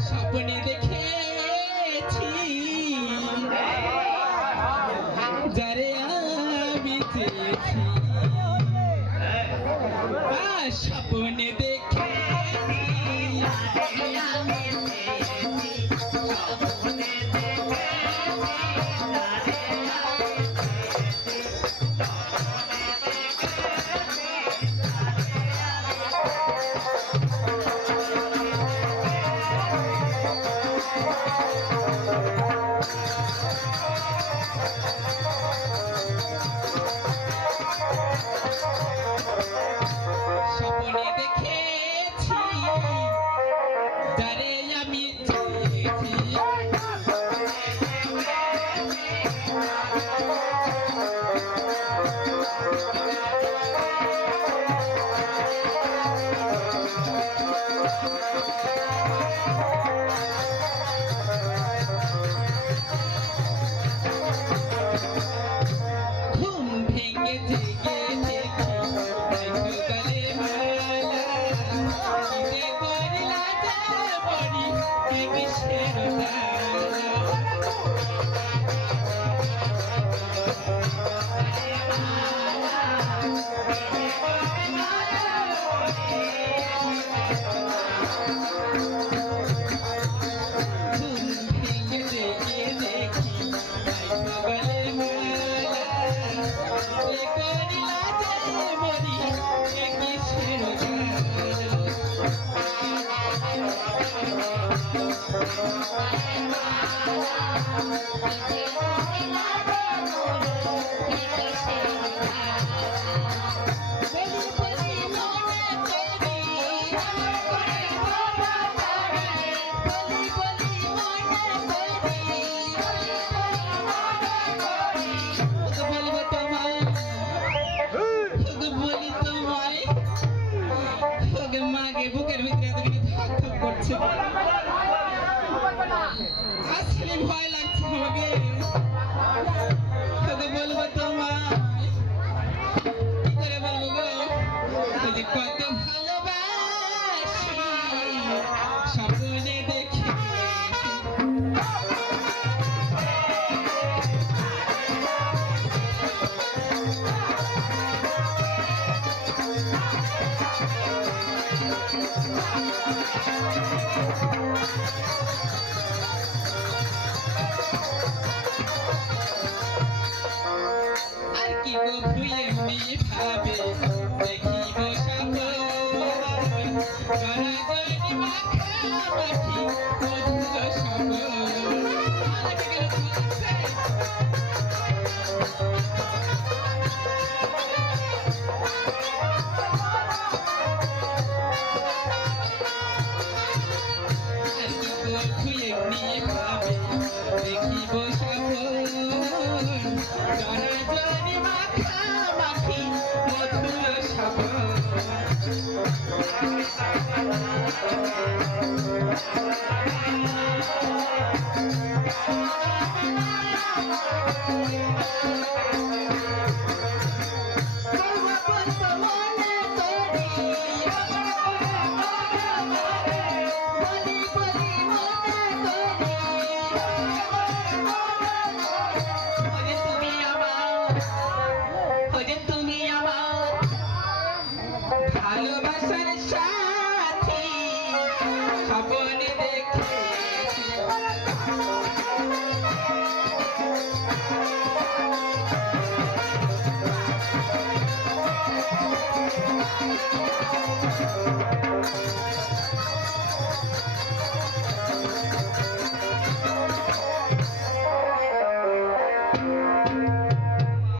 স্বপ্নে দেখেছি যারে আমি চেয়েছি স্বপ্নে দেখেছি স্বপ্নে দেখেছি যারে আমি চেয়েছি ঘুম ভেঙে জেগে দেখি গলে মালা কিনে করিলা যে বড়ি কিসের ঘুম ভেঙে জেগে দেখি গলে মালা করিলা যে বড়ি কিসের মাগে বুকের ভিতরে এতখানি ধক ধক করছে আসলে ভয় লাগছে আমাকে তোকে বলবো তোমায় কি করে বলবো গো ওই যে কত ভালোবাসি স্বপ্নে দেখি আর কি গো ভুলে এমনি ভাবে দেখিব সবাই মাখামাখি মধুর দেখিব জনি মাখামাখি মধুর ভালোবাসার সাথী স্বপ্নে দেখেছি